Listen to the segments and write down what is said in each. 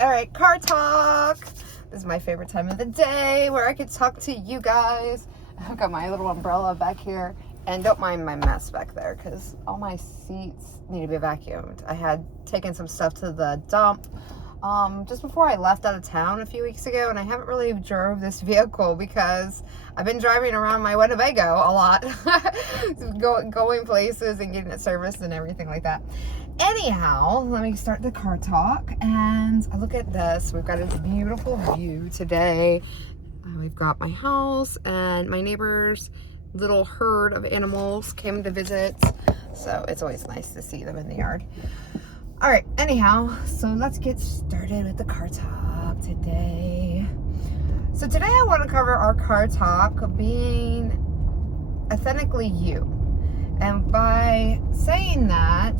All right, car talk. This is my favorite time of the day where I could talk to you guys. I've got my little umbrella back here, and don't mind my mess back there because all my seats need to be vacuumed. I had taken some stuff to the dump just before I left out of town a few weeks ago, and I haven't really drove this vehicle because I've been driving around my Winnebago a lot, going places and getting it serviced and everything like that. Anyhow, let me start the car talk, and look at this. We've got a beautiful view today. We've got my house and my neighbor's little herd of animals came to visit, so it's always nice to see them in the yard. All right, anyhow, so let's get started with the car talk today. So today I want to cover our car talk being authentically you. And by saying that,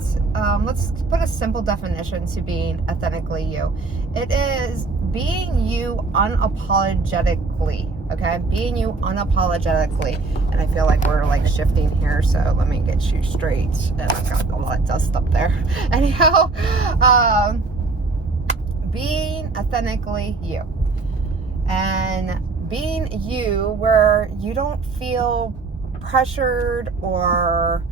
let's put a simple definition to being authentically you. It is being you unapologetically, okay? Being you unapologetically. And I feel like we're like shifting here, so let me get you straight. And I've got a lot of dust up there. Anyhow, being authentically you. And being you where you don't feel pressured or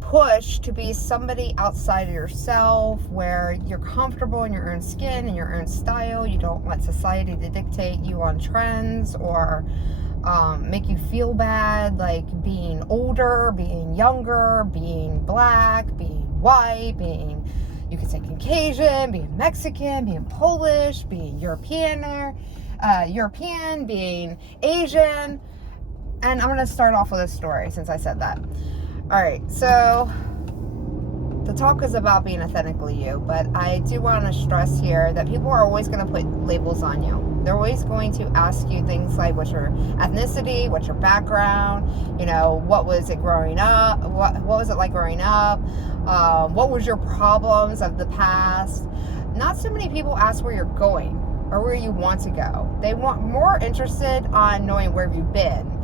pushed to be somebody outside of yourself, where you're comfortable in your own skin and your own style. You don't let society to dictate you on trends or make you feel bad, like being older, being younger, being black, being white, being, you could say Caucasian, being Mexican, being Polish, being European, being Asian. And I'm going to start off with a story since I said that. All right, so the talk is about being authentically you, but I do want to stress here that people are always going to put labels on you. They're always going to ask you things like, what's your ethnicity, what's your background, what was it growing up, what was it like growing up, what was your problems of the past. Not so many people ask where you're going or where you want to go. They want more interested on knowing where you've been.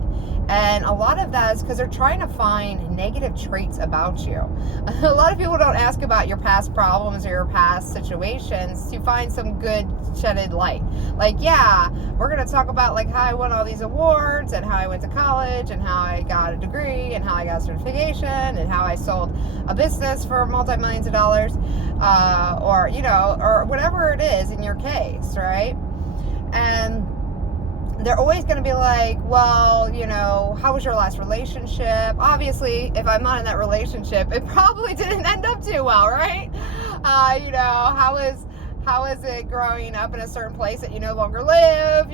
And a lot of that is because they're trying to find negative traits about you. A lot of people don't ask about your past problems or your past situations to find some good shedded light. Like, yeah, we're going to talk about like how I won all these awards and how I went to college and how I got a degree and how I got a certification and how I sold a business for multi-millions of dollars, or whatever it is in your case, right? And they're always going to be like, well, how was your last relationship? Obviously, if I'm not in that relationship, it probably didn't end up too well, right? How is it growing up in a certain place that you no longer live?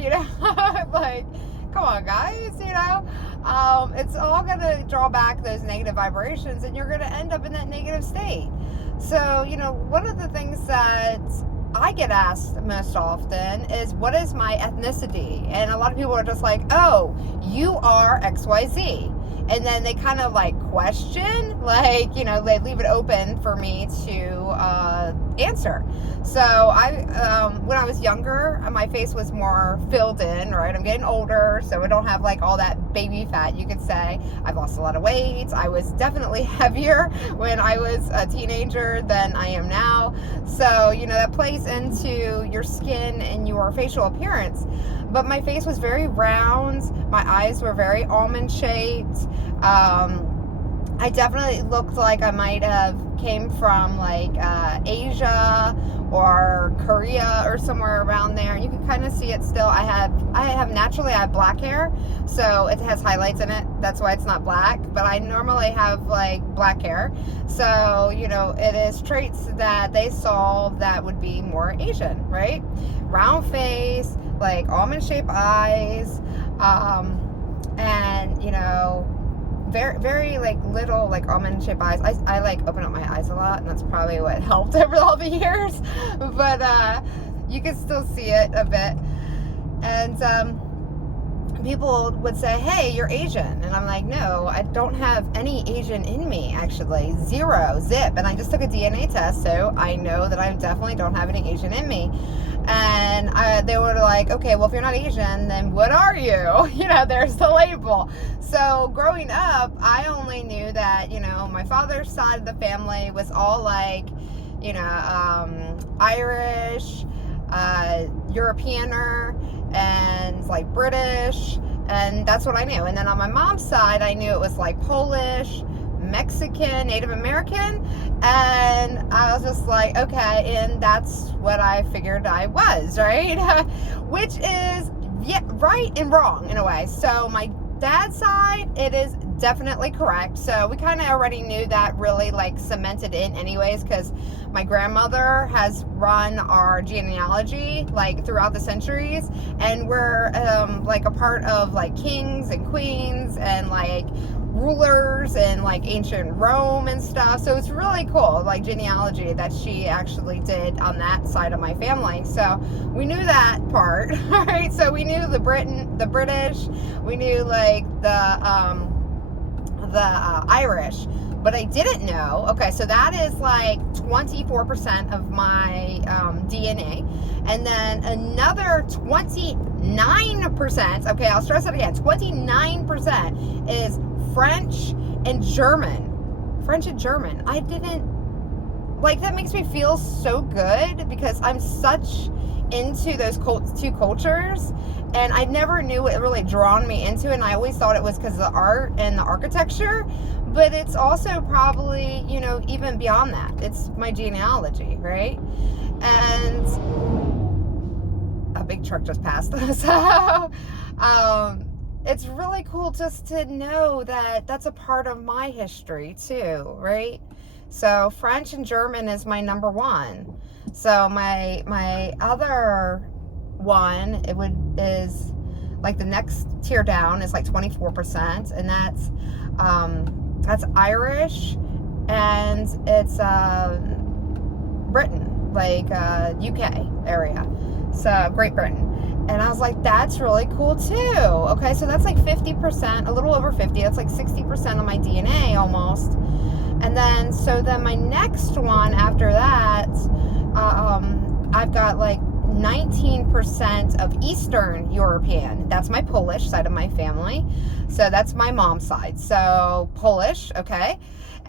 Like, come on, guys, it's all going to draw back those negative vibrations, and you're going to end up in that negative state. So, one of the things that I get asked most often is, what is my ethnicity? And a lot of people are just like, oh, you are XYZ. And then they kind of like question, like, they leave it open for me to answer. So when I was younger, my face was more filled in, right? I'm getting older, so I don't have like all that baby fat, you could say. I've lost a lot of weight. I was definitely heavier when I was a teenager than I am now. So, that plays into your skin and your facial appearance. But my face was very round. My eyes were very almond shaped. I definitely looked like I might have came from like Asia or Korea or somewhere around there. You can kind of see it still. I have black hair, so it has highlights in it. That's why it's not black, but I normally have like black hair. So, it is traits that they saw that would be more Asian, right? Round face, like almond shaped eyes, and very, very like little like almond shaped eyes. I like open up my eyes a lot, and that's probably what helped over all the years, but you can still see it a bit. And people would say, hey, you're Asian. And I'm like, no, I don't have any Asian in me, actually. Zero, zip. And I just took a DNA test, so I know that I definitely don't have any Asian in me. And they were like, okay, well, if you're not Asian, then what are you? There's the label. So growing up, I only knew that, my father's side of the family was all like, Irish, Europeaner and like British, and that's what I knew. And then on my mom's side, I knew it was like Polish, Mexican, Native American, and I was just like, okay, and that's what I figured I was, right? Which is, yeah, right and wrong in a way. So my dad's side, it is definitely correct. So we kind of already knew that, really like cemented in anyways, because my grandmother has run our genealogy like throughout the centuries, and we're like a part of like kings and queens and like rulers and like ancient Rome and stuff. So it's really cool, like genealogy that she actually did on that side of my family. So we knew that part, right? So we knew the British, we knew like the Irish, but I didn't know. Okay, so that is like 24% of my DNA, and then another 29%. Okay, I'll stress it again. 29% is French and German. French and German. I didn't, like, that makes me feel so good because I'm such into those two cultures, and I never knew what really drawn me into it, and I always thought it was because of the art and the architecture, but it's also probably, you know, even beyond that. It's my genealogy, right? And a big truck just passed. So it's really cool just to know that that's a part of my history too, right? So French and German is my number one. So my other one, is like the next tier down is like 24%, and that's Irish, and it's Britain, like UK area, so Great Britain. And I was like, that's really cool too. Okay, so that's like 50%, a little over 50. That's like 60% of my DNA almost. And then, so then my next one after that, I've got like 19% of Eastern European. That's my Polish side of my family. So that's my mom's side. So Polish, okay.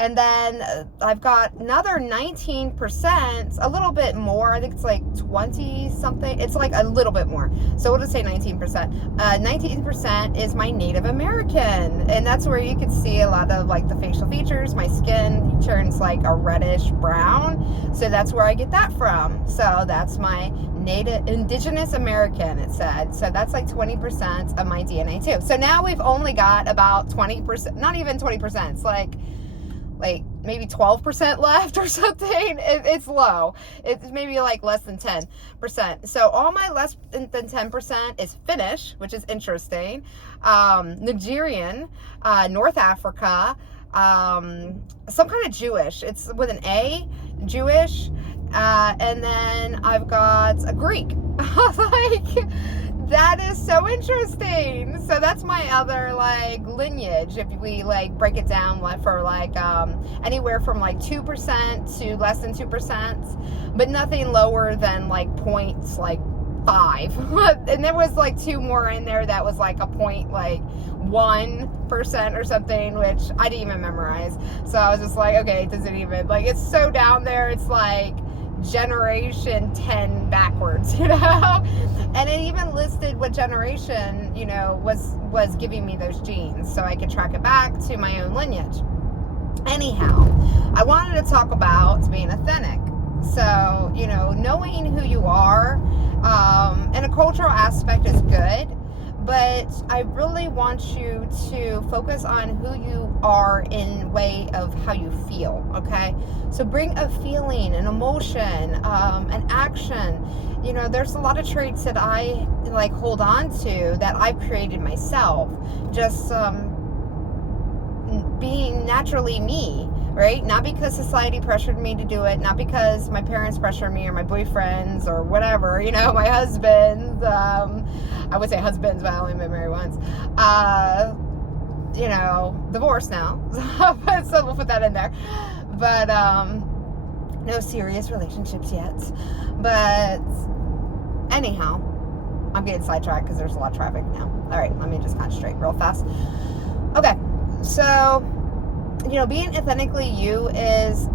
And then I've got another 19%, a little bit more. I think it's like 20 something. It's like a little bit more. So we'll just say 19%. 19% is my Native American. And that's where you can see a lot of like the facial features. My skin turns like a reddish brown. So that's where I get that from. So that's my Native Indigenous American, it said. So that's like 20% of my DNA too. So now we've only got about 20%, not even 20%. It's like maybe 12% left or something. It's low. It's maybe like less than 10%. So all my less than 10% is Finnish, which is interesting. Nigerian, North Africa, some kind of Jewish. It's with an A, Jewish. And then I've got a Greek. Like, that is so interesting. So that's my other like lineage, if we like break it down for like anywhere from like 2% to less than 2%, but nothing lower than like points like 5. And there was like 2 more in there that was like a point like 1% or something, which I didn't even memorize. So I was just like, okay, does it even, like, it's so down there. It's like generation 10 backwards, you know. And it even listed what generation, you know, was giving me those genes, so I could track it back to my own lineage. Anyhow, I wanted to talk about being authentic. So, you know, knowing who you are, and a cultural aspect is good, but I really want you to focus on who you are in way of how you feel, okay? So bring a feeling, an emotion, an action. You know, there's a lot of traits that I like hold on to that I've created myself, just being naturally me, right? Not because society pressured me to do it, not because my parents pressured me or my boyfriends or whatever, you know, my husbands, I would say husbands, but I only been married once, you know, divorced now, so we'll put that in there, but no serious relationships yet. But anyhow, I'm getting sidetracked because there's a lot of traffic now. All right, let me just concentrate real fast. Okay, so, you know, being authentically you is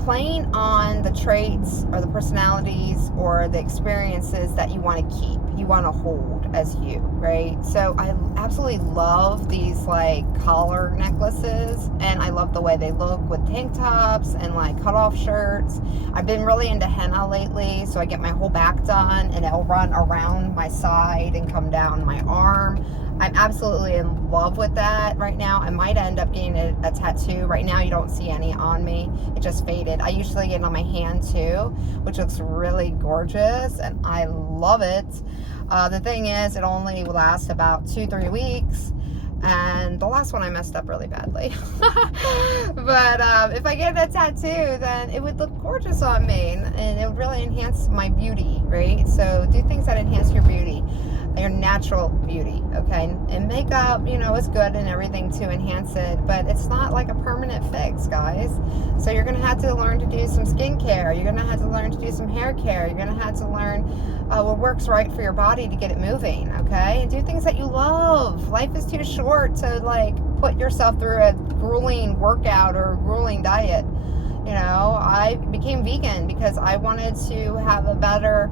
playing on the traits or the personalities or the experiences that you want to keep, you want to hold as you, right? So I absolutely love these like collar necklaces, and I love the way they look with tank tops and like cutoff shirts. I've been really into henna lately, so I get my whole back done and it'll run around my side and come down my arm. I'm absolutely in love with that right now. I might end up getting a tattoo. Right now you don't see any on me. It just faded. I usually get it on my hand too, which looks really gorgeous, and I love it. The thing is, it only lasts about 2-3 weeks, and the last one I messed up really badly. But if I get a tattoo, then it would look gorgeous on me, and it would really enhance my beauty, right? So do things that enhance your beauty, your natural beauty, okay? And makeup, you know, is good and everything to enhance it, but it's not like a permanent fix, guys. So you're gonna have to learn to do some skincare. You're gonna have to learn to do some hair care. You're gonna have to learn what works right for your body to get it moving, okay? And do things that you love. Life is too short to like put yourself through a grueling workout or a grueling diet. You know, I became vegan because I wanted to have a better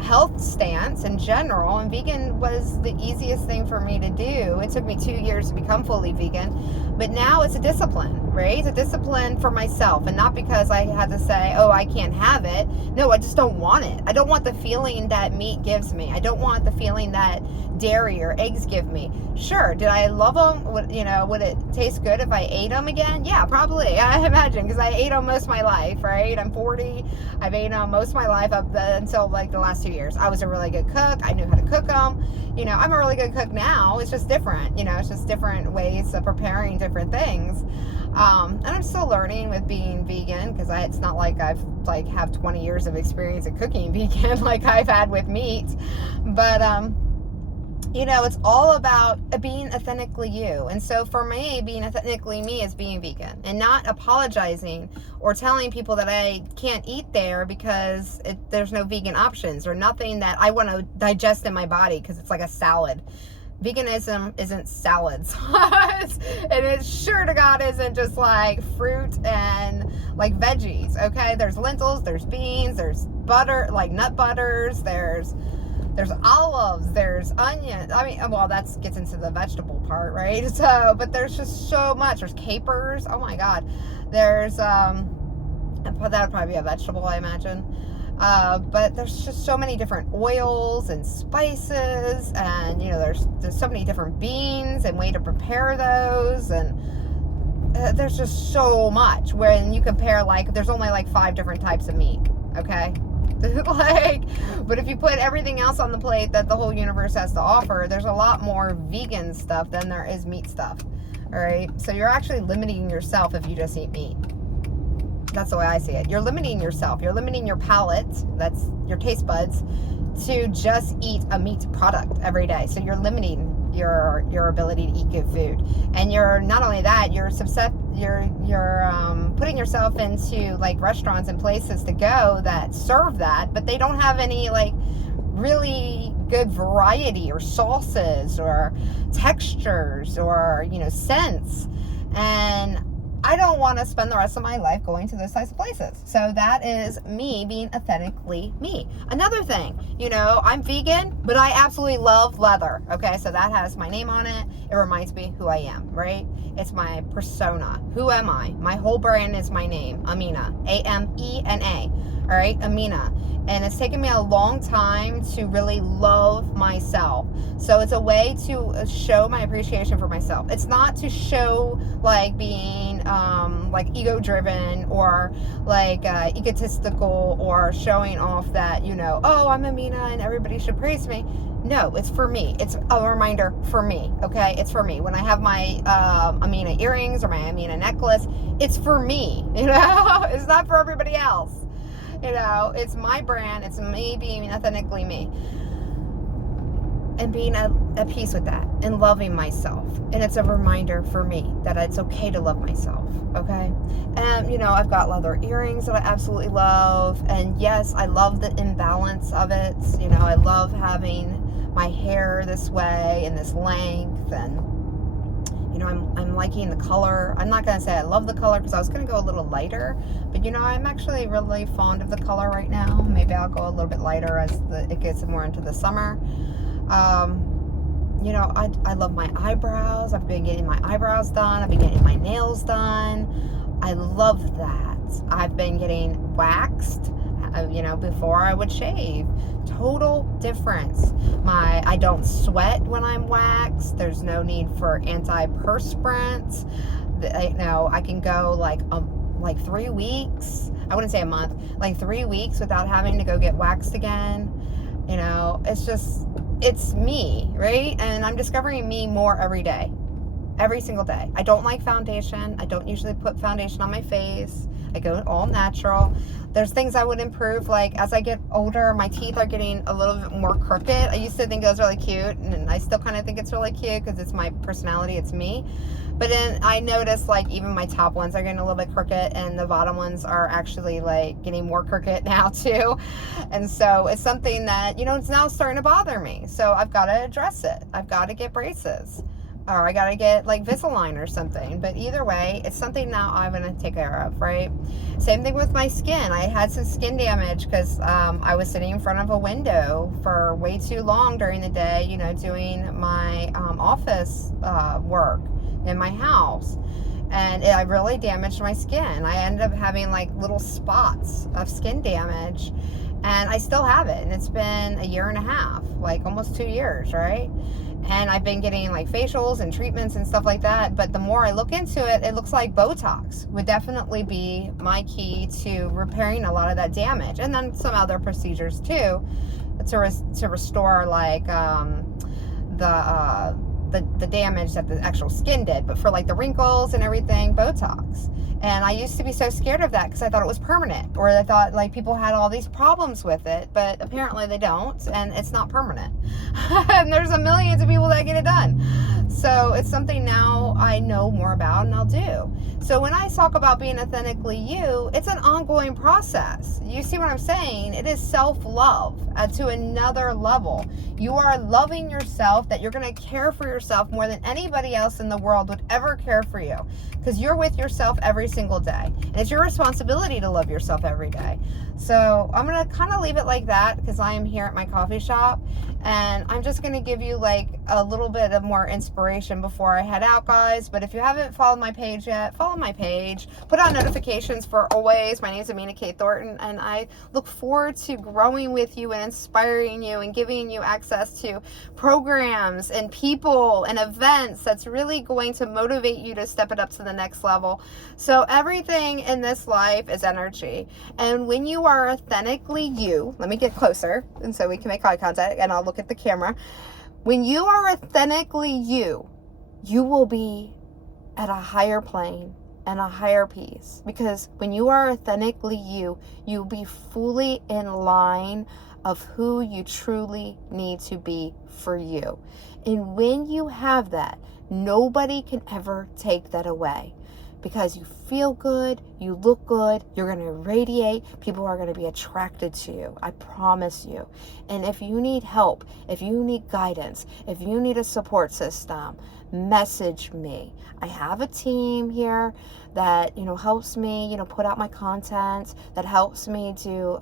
health stance in general, and vegan was the easiest thing for me to do. It took me 2 years to become fully vegan, but now it's a discipline, right? It's a discipline for myself, and not because I had to say, oh, I can't have it. No, I just don't want it. I don't want the feeling that meat gives me. I don't want the feeling that dairy or eggs give me. Sure, did I love them? Would it taste good if I ate them again? Yeah, probably. I imagine, because I ate them most of my life, right? I'm 40. I've ate them most of my life until like the last 2 years. I was a really good cook. I knew how to cook them. You know, I'm a really good cook now. It's just different. You know, it's just different ways of preparing different things. And I'm still learning with being vegan, because it's not like I've have 20 years of experience in cooking vegan like I've had with meat. But you know, it's all about being authentically you. And so for me, being authentically me is being vegan and not apologizing or telling people that I can't eat there because there's no vegan options or nothing that I want to digest in my body because it's like a salad. Veganism isn't salads. And it sure to God isn't just like fruit and like veggies, okay? There's lentils, there's beans, there's butter, like nut butters, there's olives, there's onions. I mean, well, that gets into the vegetable part, right? So, but there's just so much. There's capers. Oh my God. There's, that would probably be a vegetable, I imagine. But there's just so many different oils and spices, and you know, there's so many different beans and way to prepare those, and there's just so much. When you compare, like, there's only like 5 different types of meat, okay? But if you put everything else on the plate that the whole universe has to offer, there's a lot more vegan stuff than there is meat stuff. All right, so you're actually limiting yourself if you just eat meat. That's the way I see it. You're limiting yourself. You're limiting your palate, that's your taste buds, to just eat a meat product every day. So you're limiting your ability to eat good food. And you're not only that, you're putting yourself into like restaurants and places to go that serve that, but they don't have any like really good variety or sauces or textures or, you know, scents. And I don't want to spend the rest of my life going to those types of places. So that is me being authentically me. Another thing, you know, I'm vegan, but I absolutely love leather. Okay, so that has my name on it. It reminds me who I am, right? It's my persona. Who am I? My whole brand is my name, Amina. A-M-E-N-A. All right, Amina. And it's taken me a long time to really love myself. So it's a way to show my appreciation for myself. It's not to show like being like ego driven or like egotistical or showing off that, you know, oh, I'm Amina and everybody should praise me. No, it's for me. It's a reminder for me, okay? It's for me. When I have my Amina earrings or my Amina necklace, it's for me, you know? It's not for everybody else. You know, it's my brand. It's me being authentically me. And being at peace with that and loving myself. And it's a reminder for me that it's okay to love myself, okay? And, you know, I've got leather earrings that I absolutely love. And yes, I love the imbalance of it. You know, I love having my hair this way and this length. And I'm liking the color. I'm not going to say I love the color because I was going to go a little lighter, but I'm actually really fond of the color right now. Maybe I'll go a little bit lighter as it gets more into the summer. I love my eyebrows. I've been getting my eyebrows done. I've been getting my nails done. I love that. I've been getting waxed, before I would shave. Total difference. I don't sweat when I'm waxed. There's no need for antiperspirant. I can go like 3 weeks. I wouldn't say a month, like 3 weeks without having to go get waxed again. It's me, right? And I'm discovering me more every day, every single day. I don't like foundation. I don't usually put foundation on my face. I go all natural. There's things I would improve, like as I get older, my teeth are getting a little bit more crooked. I used to think it was really cute, and I still kind of think it's really cute because it's my personality, it's me. But then I noticed like even my top ones are getting a little bit crooked, and the bottom ones are actually like getting more crooked now too. And so it's something that, it's now starting to bother me. So I've got to address it. I've got to get braces, or I got to get like Invisalign or something. But either way, it's something now I'm going to take care of, right? Same thing with my skin. I had some skin damage because I was sitting in front of a window for way too long during the day, doing my office work in my house. And I really damaged my skin. I ended up having like little spots of skin damage, and I still have it. And it's been a year and a half, like almost 2 years, right? And I've been getting like facials and treatments and stuff like that. But the more I look into it, it looks like Botox would definitely be my key to repairing a lot of that damage. And then some other procedures too, to restore like the damage that the actual skin did. But for like the wrinkles and everything, Botox. And I used to be so scared of that because I thought it was permanent, or I thought like people had all these problems with it, but apparently they don't, and it's not permanent. And there's millions of people that get it done. So it's something now I know more about and I'll do. So when I talk about being authentically you, it's an ongoing process. You see what I'm saying? It is self-love to another level. You are loving yourself, that you're going to care for yourself more than anybody else in the world would ever care for you, because you're with yourself every single day, and it's your responsibility to love yourself every day. So I'm going to kind of leave it like that because I am here at my coffee shop, and I'm just going to give you like a little bit of more inspiration before I head out, guys. But if you haven't followed my page yet, follow my page, put on notifications for always. My name is Amina K. Thornton, and I look forward to growing with you and inspiring you and giving you access to programs and people and events that's really going to motivate you to step it up to the next level. So everything in this life is energy, and when you are authentically you, let me get closer and so we can make eye contact, and I'll look at the camera. When you are authentically you, you will be at a higher plane and a higher peace, because when you are authentically you, you'll be fully in line of who you truly need to be for you. And when you have that, nobody can ever take that away, because you feel good, you look good, you're going to radiate, people are going to be attracted to you, I promise you. And if you need help, if you need guidance, if you need a support system, message me. I have a team here that, helps me, put out my content, that helps me do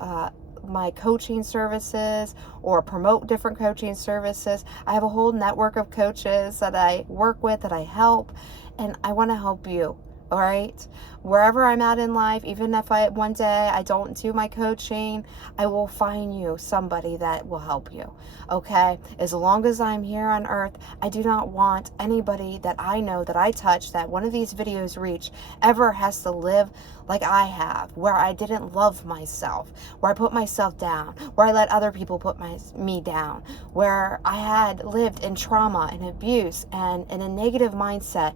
my coaching services or promote different coaching services. I have a whole network of coaches that I work with, that I help, and I want to help you. All right, wherever I'm at in life, even if one day I don't do my coaching, I will find you somebody that will help you. Okay, as long as I'm here on earth, I do not want anybody that I know, that I touch, that one of these videos reach, ever has to live like I have, where I didn't love myself, where I put myself down, where I let other people put me down, where I had lived in trauma and abuse and in a negative mindset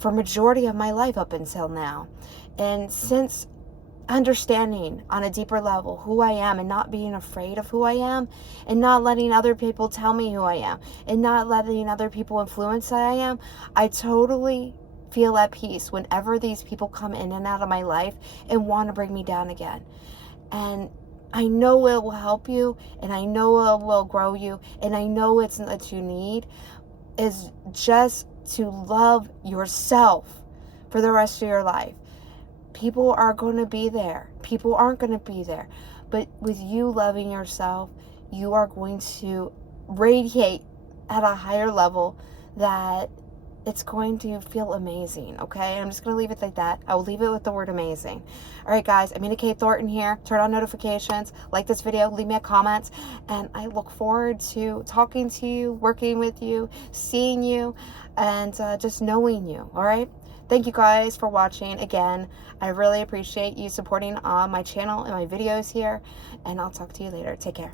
for majority of my life up until now. And since understanding on a deeper level who I am, and not being afraid of who I am, and not letting other people tell me who I am, and not letting other people influence who I am, I totally feel at peace whenever these people come in and out of my life and want to bring me down again. And I know it will help you, and I know it will grow you, and I know it's what you need is just to love yourself for the rest of your life. People are going to be there. People aren't going to be there. But with you loving yourself, you are going to radiate at a higher level that it's going to feel amazing, okay? I'm just going to leave it like that. I will leave it with the word amazing. All right, guys, Amina K. Thornton here. Turn on notifications, like this video, leave me a comment, and I look forward to talking to you, working with you, seeing you, and just knowing you, all right? Thank you guys for watching. Again, I really appreciate you supporting my channel and my videos here, and I'll talk to you later. Take care.